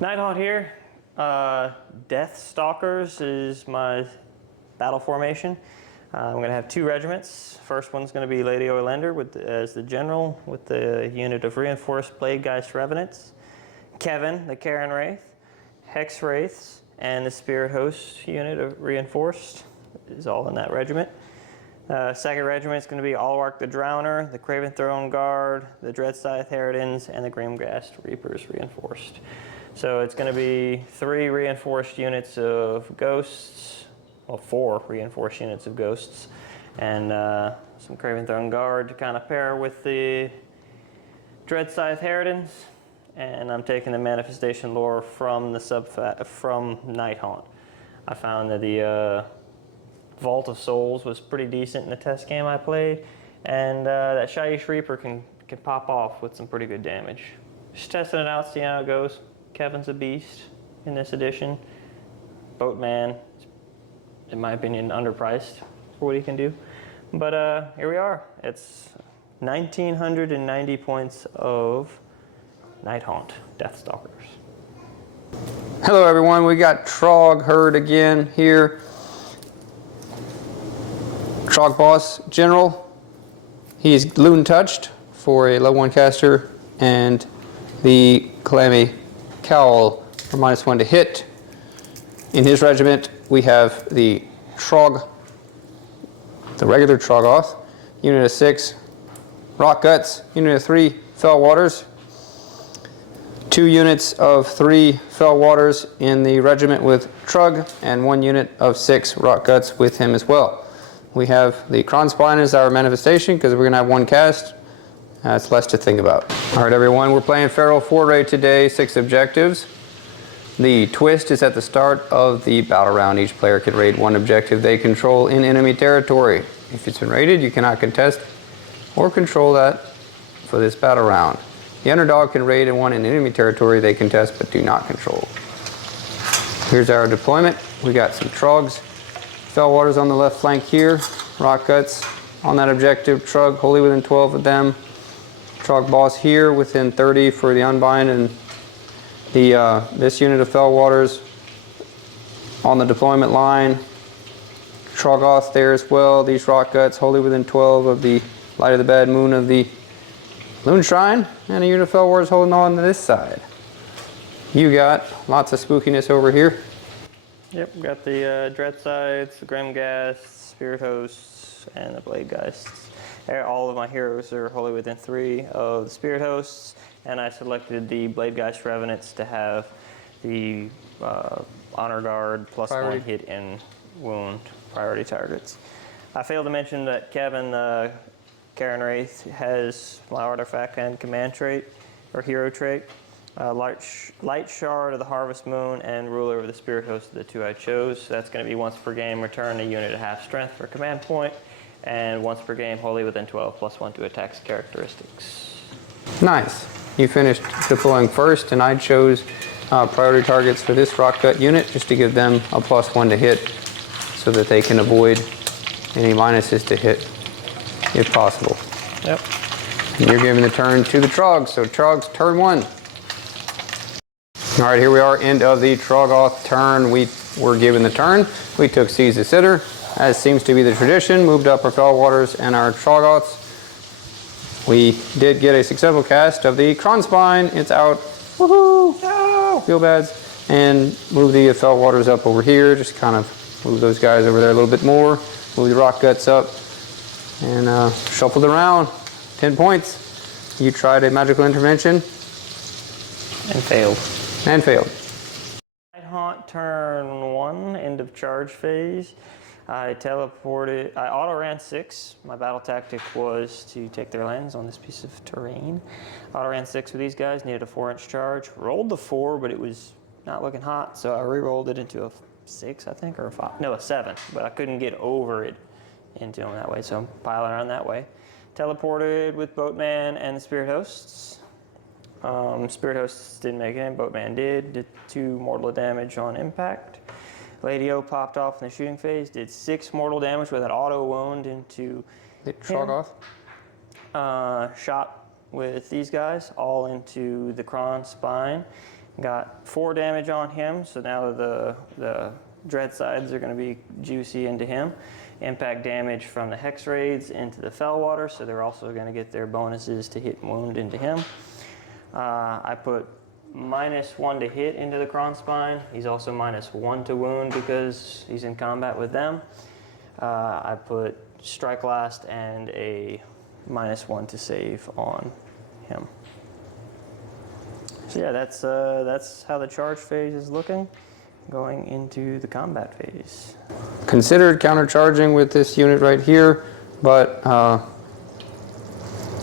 Nighthaunt here. Death Stalkers is my battle formation. I'm going to have two regiments. First one's going to be Lady Olynder as the general with the unit of reinforced Bladegheist Revenants. Kevin, the Cairn Wraith, Hexwraiths, and the Spirit Host unit of reinforced is all in that regiment. Second regiment is going to be Awlrach the Drowner, the Craventhrone Guard, the Dreadscythe Harridans, and the Grimghast Reapers reinforced. So it's going to be 3 reinforced units of ghosts, well 4 reinforced units of ghosts, and some Craventhrone Guard to kind of pair with the Dreadscythe Harridans. And I'm taking the manifestation lore from the from Nighthaunt. I found that the Vault of Souls was pretty decent in the test game I played, and that Shyish Reaper can pop off with some pretty good damage. Just testing it out, seeing how it goes. Kevin's a beast in this edition. Boatman, in my opinion, underpriced for what he can do. But here we are. It's 1,990 points of Nighthaunt Deathstalkers. Hello everyone, we got Troggherd again here. Trogg Boss General. He's Loon Touched for a level 1 caster, and the Clammy Cowl for -1 to hit. In his regiment we have the Trogg, the regular Troggoth, unit of 6 Rock Guts, unit of 3 Fell Waters, 2 units of 3 Fell Waters in the regiment with Trogg, and 1 unit of 6 Rock Guts with him as well. We have the Krondspine as our manifestation because we're going to have 1 cast. That's less to think about. Alright everyone, we're playing Feral Foray today, 6 objectives. The twist is at the start of the battle round. Each player can raid 1 objective they control in enemy territory. If it's been raided, you cannot contest or control that for this battle round. The underdog can raid in 1 in enemy territory they contest but do not control. Here's our deployment. We got some Troggs, Fell Waters on the left flank here, Rock Guts on that objective, Trogg wholly within 12 of them, Trogg Boss here within 30 for the Unbind, and the this unit of Fell Waters on the deployment line, Troggoth there as well, these Rock Guts wholly within 12 of the Light of the Bad Moon of the Loon Shrine, and a unit of Fell Waters holding on to this side. You got lots of spookiness over here. Yep, got the Dreadscythes, the Grimghast, Spirit Hosts, and the Bladegeists. All of my heroes are wholly within 3 of the Spirit Hosts, and I selected the Bladegheist Revenants to have the Honor Guard +1 hit and wound priority targets. I failed to mention that Kevin, the Cairn Wraith, has my artifact and command trait, or hero trait. Lightshard of the Harvest Moon and Ruler of the Spirit Host are the 2 I chose. So that's going to be once per game, return a unit at half strength for a command point, and once per game, wholly within 12, +1 to attacks characteristics. Nice. You finished deploying first, and I chose priority targets for this Rock Gut unit just to give them a +1 to hit so that they can avoid any minuses to hit if possible. Yep. And you're giving the turn to the Troggs, so Troggs turn 1. Alright, here we are, end of the Troggoth turn. We were given the turn. We took Seize the Sitter, as seems to be the tradition, moved up our Fell Waters and our Troggoths. We did get a successful cast of the Krondspine. It's out. Woohoo! No! Feel bads. And move the Fell Waters up over here. Just kind of move those guys over there a little bit more. Move the Rock Guts up. And shuffled around. 10 points. You tried a magical intervention. And failed. And failed. Nighthaunt turn 1, end of charge phase. I auto-ran 6. My battle tactic was to take their lands on this piece of terrain. Auto-ran 6 with these guys, needed a 4-inch charge. Rolled the 4, but it was not looking hot, so I re-rolled it into a 6, I think, or a 5. No, a 7, but I couldn't get over it into them that way, so I'm piling around that way. Teleported with Boatman and the Spirit Hosts. Spirit Hosts didn't make it, Boatman did 2 mortal damage on impact. Lady O popped off in the shooting phase, did 6 mortal damage with an auto wound into Hit Troggoth. Shot with these guys all into the Krondspine, Got 4 damage on him, so now the Dreadscythes are going to be juicy into him. Impact damage from the Hexwraiths into the Fellwater, so they're also going to get their bonuses to hit and wound into him. I put -1 to hit into the Krondspine. He's also -1 to wound because he's in combat with them. I put Strike Last and a -1 to save on him. So yeah, that's how the charge phase is looking, going into the combat phase. Considered countercharging with this unit right here, but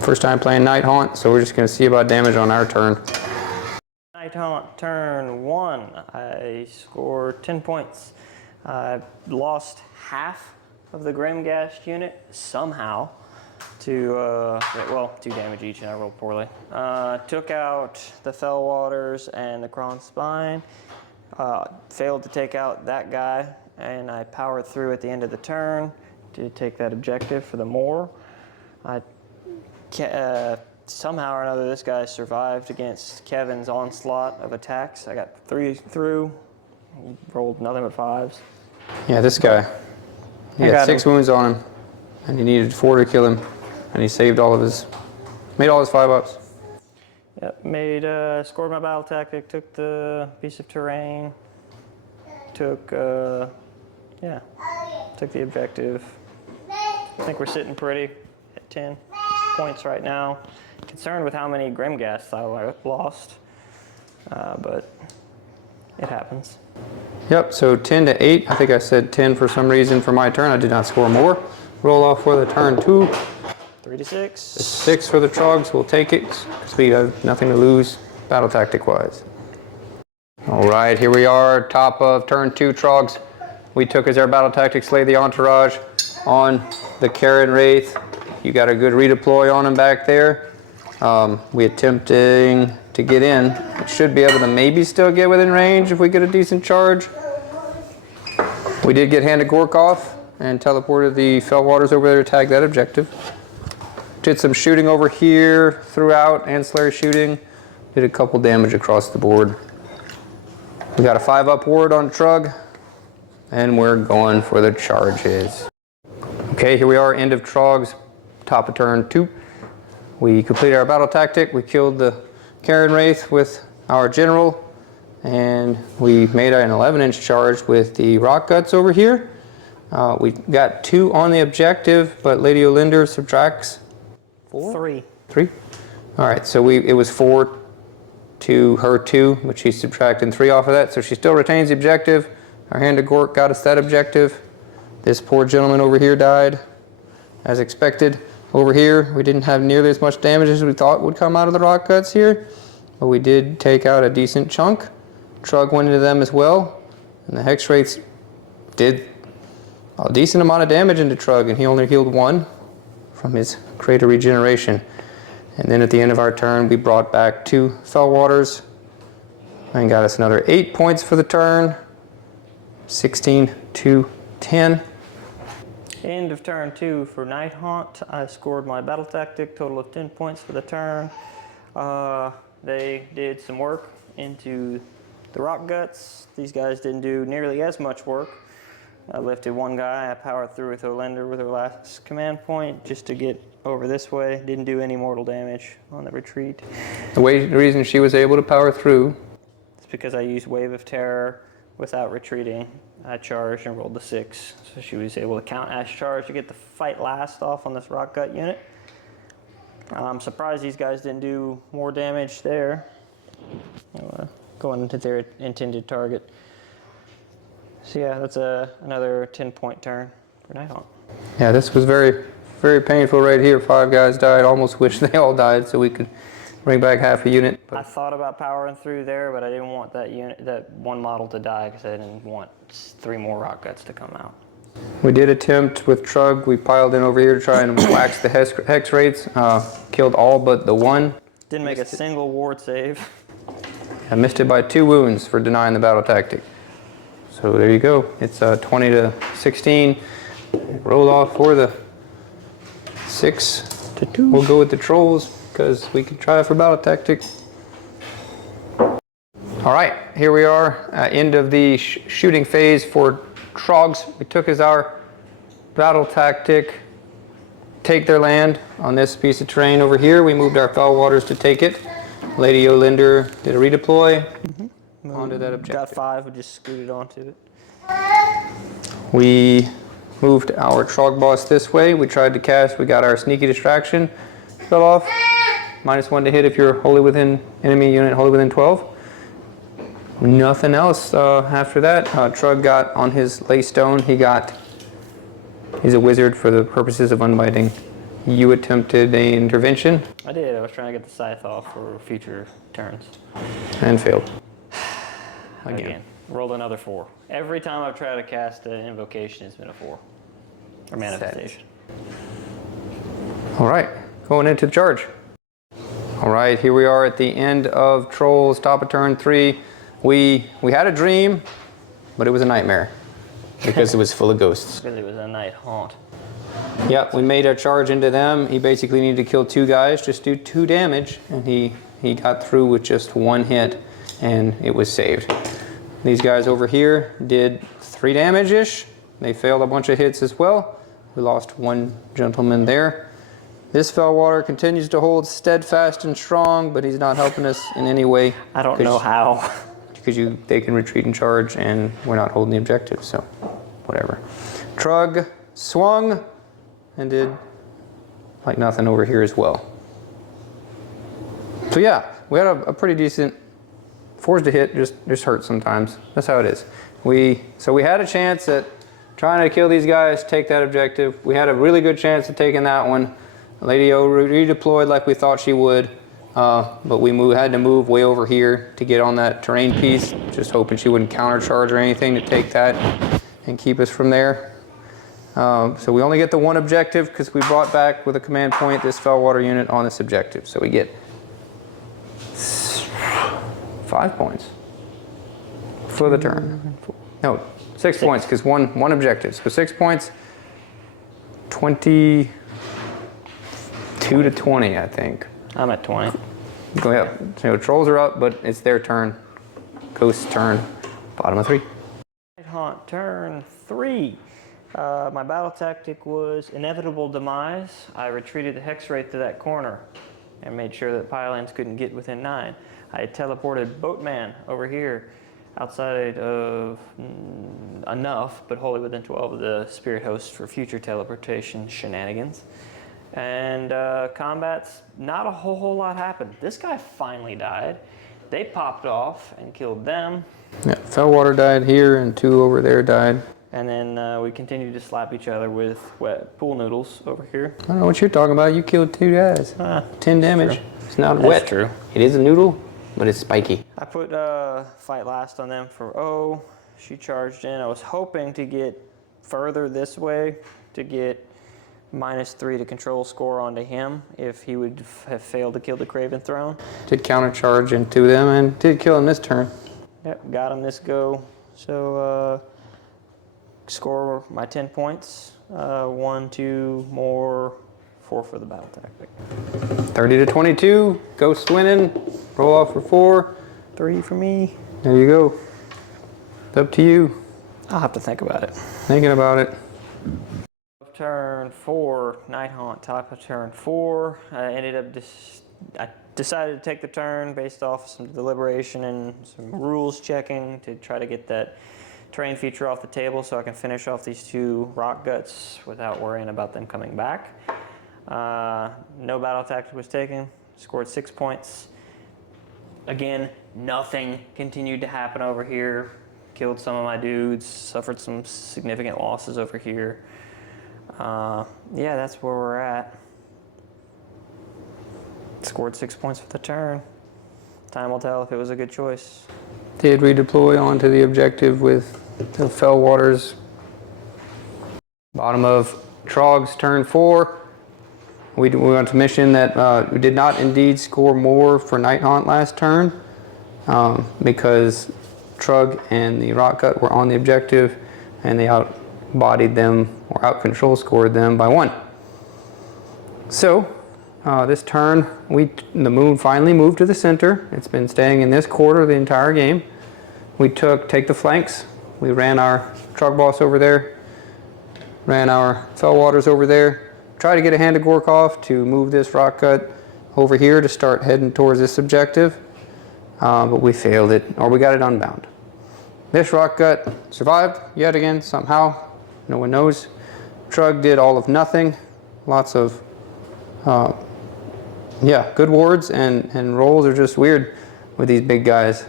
first time playing Nighthaunt, so we're just going to see about damage on our turn. Nighthaunt turn 1, I scored 10 points. I lost half of the Grimghast unit somehow to, well, 2 damage each, and I rolled poorly. Took out the Fellwaters and the Krondspine. Failed to take out that guy, and I powered through at the end of the turn to take that objective for the Moor. Somehow or another, this guy survived against Kevin's onslaught of attacks. I got 3 through. He rolled nothing but 5s. Yeah, this guy. He got 6 wounds on him, and he needed 4 to kill him, and he saved all of his, made all his 5-ups. Yep, scored my battle tactic, took the piece of terrain, took the objective. I think we're sitting pretty at 10 points right now. Concerned with how many Grimghasts I lost, but it happens. Yep, so 10 to 8. I think I said 10 for some reason for my turn. I did not score more. Roll off for the turn 2. 3 to 6. 6 for the Troggs. We'll take it because we have nothing to lose battle tactic wise. All right, here we are, top of turn 2 Troggs. We took as our battle tactic slay the entourage on the Cairn Wraith. You got a good redeploy on him back there. We attempting to get in. We should be able to maybe still get within range if we get a decent charge. We did get Hand of Gork off and teleported the Fellwaters over there to tag that objective. Did some shooting over here throughout, ancillary shooting. Did a couple damage across the board. We got a 5-up ward on Trogg, and we're going for the charges. Okay, here we are, end of Trogg's, top of turn 2. We completed our battle tactic. We killed the Cairn Wraith with our general, and we made an 11-inch charge with the rock guts over here. We got 2 on the objective, but Lady Olynder subtracts 4? 3. 3? All right, so it was 4 to her 2, but she's subtracting 3 off of that, so she still retains the objective. Our Hand of Gork got us that objective. This poor gentleman over here died, as expected. Over here, we didn't have nearly as much damage as we thought would come out of the rock cuts here, but we did take out a decent chunk. Trogg went into them as well, and the Hexwraiths did a decent amount of damage into Trogg, and he only healed 1 from his Crater Regeneration. And then at the end of our turn, we brought back 2 Fellwaters and got us another 8 points for the turn, 16 to 10. End of turn 2 for Nighthaunt. I scored my battle tactic, total of 10 points for the turn. They did some work into the rock guts. These guys didn't do nearly as much work. I lifted 1 guy. I powered through with Olynder with her last command point just to get over this way. Didn't do any mortal damage on the retreat. The reason she was able to power through is because I used Wave of Terror without retreating. I charged and rolled the 6, so she was able to count as charge to get the fight last off on this rock gut unit. I'm surprised these guys didn't do more damage there, going into their intended target. So yeah, that's another 10-point turn for Nighthaunt. Yeah, this was very, very painful right here. 5 guys died. Almost wish they all died so we could bring back half a unit. I thought about powering through there, but I didn't want that 1 model to die because I didn't want 3 more rock guts to come out. We did attempt with Trogg. We piled in over here to try and wax the Hexwraiths. Killed all but the 1. Didn't make a single ward save. I missed it by 2 wounds for denying the battle tactic. So there you go. It's 20 to 16. Rolled off for the 6 to 2. We'll go with the trolls because we could try for battle tactic. All All right, here we are, end of the shooting phase for Troggs. We took as our battle tactic, take their land on this piece of terrain over here. We moved our Fellwaters to take it. Lady Olynder did a redeploy onto that objective. Got 5, we just scooted onto it. We moved our Trogg boss this way. We tried to cast, we got our sneaky distraction, fell off. -1 to hit if you're wholly within enemy unit, wholly within 12. Nothing else after that. Trogg got on his Laystone, he's a wizard for the purposes of unbiting. You attempted an intervention. I did, I was trying to get the scythe off for future turns. And failed. Again. Rolled another 4. Every time I've tried to cast an invocation, it's been a 4. Or manifestation. All right, going into the charge. All right, here we are at the end of Trolls, top of turn 3. We had a dream, but it was a nightmare because it was full of ghosts. Because it was a Nighthaunt. Yep, we made our charge into them. He basically needed to kill 2 guys, just do 2 damage, and he got through with just 1 hit, and it was saved. These guys over here did 3 damage-ish. They failed a bunch of hits as well. We lost 1 gentleman there. This Fellwater continues to hold steadfast and strong, but he's not helping us in any way. I don't know how. Because they can retreat and charge, and we're not holding the objective, so whatever. Trogg swung and did like nothing over here as well. So yeah, we had a pretty decent 4s to hit, just hurt sometimes. That's how it is. So we had a chance at trying to kill these guys, take that objective. We had a really good chance of taking that one. Lady O redeployed like we thought she would, but we had to move way over here to get on that terrain piece, just hoping she wouldn't countercharge or anything to take that and keep us from there. So we only get the 1 objective because we brought back with a command point this Fellwater unit on this objective. So we get 5 points for the turn. No, 6 points because one objective. So 6 points, 22 to 20, I think. I'm at 20. Go ahead. So Trolls are up, but it's their turn. Ghost's turn. Bottom of 3. Nighthaunt, turn 3. My battle tactic was inevitable demise. I retreated the Hexwraith to that corner and made sure that Pylons couldn't get within 9. I teleported Boatman over here outside of enough, but wholly within 12 of the Spirit Hosts for future teleportation shenanigans. And combats, not a whole lot happened. This guy finally died. They popped off and killed them. Yeah, Fellwater died here and 2 over there died. And then we continued to slap each other with wet pool noodles over here. I don't know what you're talking about. You killed 2 guys. 10 damage. True. It's not That's wet. true. It is a noodle, but it's spiky. I put fight last on them for O. She charged in. I was hoping to get further this way to get -3 to control score onto him if he would have failed to kill the Craventhrone. Did countercharge into them and did kill him this turn. Yep, got him this go. So score my 10 points. 1, 2 more, 4 for the battle tactic. 30 to 22. Ghost winning. Roll off for 4. 3 for me. There you go. It's up to you. I'll have to think about it. Thinking about it. Turn 4, Nighthaunt, top of turn 4. I ended up I decided to take the turn based off some deliberation and some rules checking to try to get that terrain feature off the table so I can finish off these 2 rock guts without worrying about them coming back. No battle tactic was taken, scored 6 points. Again, nothing continued to happen over here. Killed some of my dudes, suffered some significant losses over here. Yeah, that's where we're at. Scored 6 points for the turn. Time will tell if it was a good choice. Did redeploy onto the objective with the Fellwaters. Bottom of Trogg's turn 4. We went to mission that we did not indeed score more for Nighthaunt last turn because Trogg and the Rock Gut were on the objective and they outbodied them or out control scored them by 1. So This turn, the moon finally moved to the center. It's been staying in this quarter the entire game. We take the flanks. We ran our Trogg boss over there, ran our Fellwaters over there, tried to get a hand of Gorkov to move this rock cut over here to start heading towards this objective, but we failed it, or we got it unbound. This rock gut survived yet again somehow. No one knows. Trogg did all of nothing. Lots of good wards, and rolls are just weird with these big guys.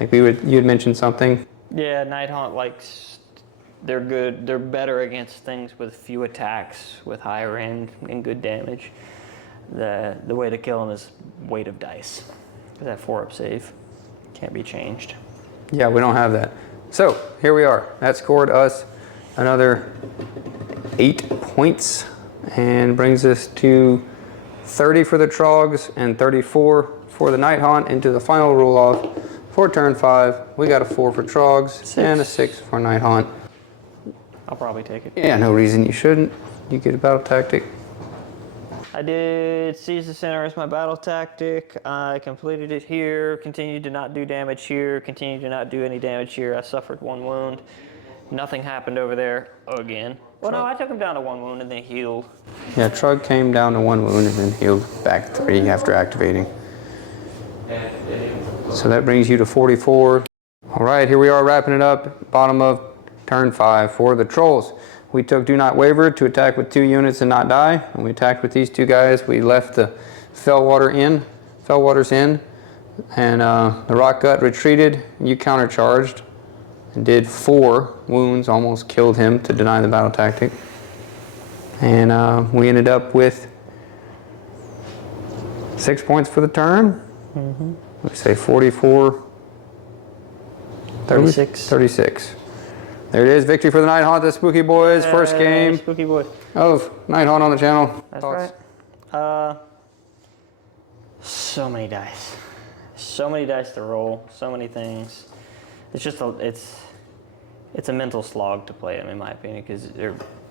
Like you had mentioned something. Yeah, Nighthaunt likes, they're good. They're better against things with few attacks, with higher end and good damage. The way to kill them is weight of dice. That 4-up save can't be changed. Yeah, we don't have that. So here we are. That scored us another 8 points and brings us to 30 for the Troggs and 34 for the Nighthaunt into the final roll-off for turn 5. We got a 4 for Troggs and a 6 for Nighthaunt. I'll probably take it. Yeah, no reason you shouldn't. You get a battle tactic. I did seize the center as my battle tactic. I completed it here, continued to not do damage here, continued to not do any damage here. I suffered 1 wound. Nothing happened over there again. Well, no, I took him down to 1 wound and then healed. Yeah, Trogg came down to 1 wound and then healed back 3 after activating. So that brings you to 44. All right, here we are wrapping it up. Bottom of turn 5 for the Trolls. We took Do Not Waver to attack with 2 units and not die. And we attacked with these 2 guys. We left the Fellwaters in, and the Rock Gut retreated. You countercharged and did 4 wounds, almost killed him to deny the battle tactic. And we ended up with 6 points for the turn. Mm-hmm. Let's say 44, 36. There it is, victory for the Nighthaunt, the Spooky Boys. First game Spooky Boy. of Nighthaunt on the channel. That's right. So many dice. So many dice to roll. So many things. It's just it's a mental slog to play them, in my opinion, because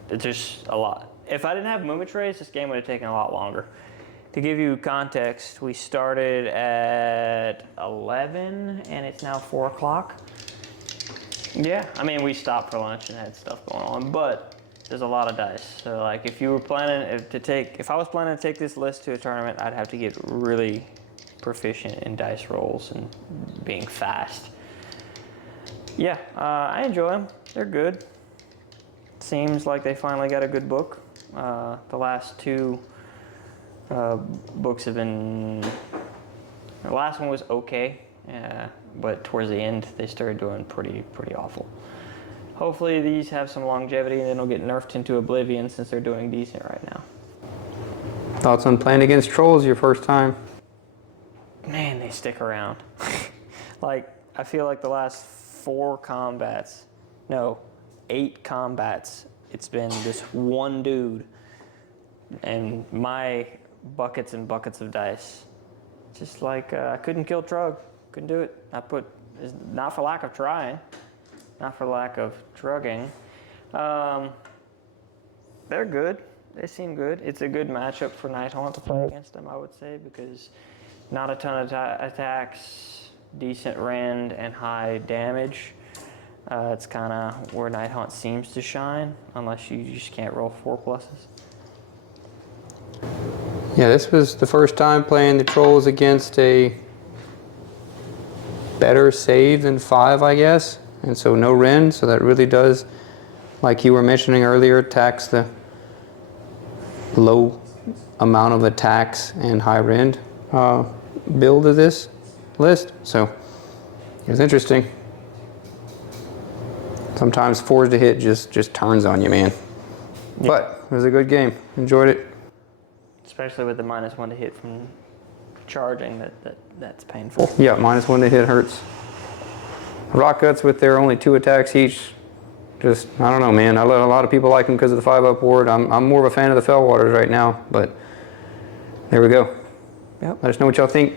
it's just a lot. If I didn't have movement trays, this game would have taken a lot longer. To give you context, we started at 11 and it's now 4 o'clock. Yeah, I mean, we stopped for lunch and had stuff going on, but there's a lot of dice. So like if I was planning to take this list to a tournament, I'd have to get really proficient in dice rolls and being fast. Yeah, I enjoy them. They're good. Seems like they finally got a good book. The last 2 books have been, the last one was okay, but towards the end they started doing pretty awful. Hopefully these have some longevity and then they'll get nerfed into oblivion since they're doing decent right now. Thoughts on playing against Trolls your first time? Man, they stick around. Like, I feel like the last 8 combats, it's been this one dude and my buckets and buckets of dice. Just like, I couldn't kill Trogg. Couldn't do it. Not for lack of trying, not for lack of drugging. They're good. They seem good. It's a good matchup for Nighthaunt to play against them, I would say, because not a ton of attacks, decent rend, and high damage. It's kind of where Nighthaunt seems to shine, unless you just can't roll 4 pluses. Yeah, this was the first time playing the Trolls against a better save than 5, I guess. And so no rend, so that really does, like you were mentioning earlier, tax the low amount of attacks and high rend build of this list. So it was interesting. Sometimes 4s to hit just turns on you, man. Yeah. But it was a good game. Enjoyed it. Especially with the -1 to hit from charging, that's painful. Yeah, -1 to hit hurts. Rock Guts with their only 2 attacks each, just, I don't know, man. I let a lot of people like them because of the 5-up ward. I'm more of a fan of the Fellwaters right now, but there we go. Yep. Let us know what y'all think.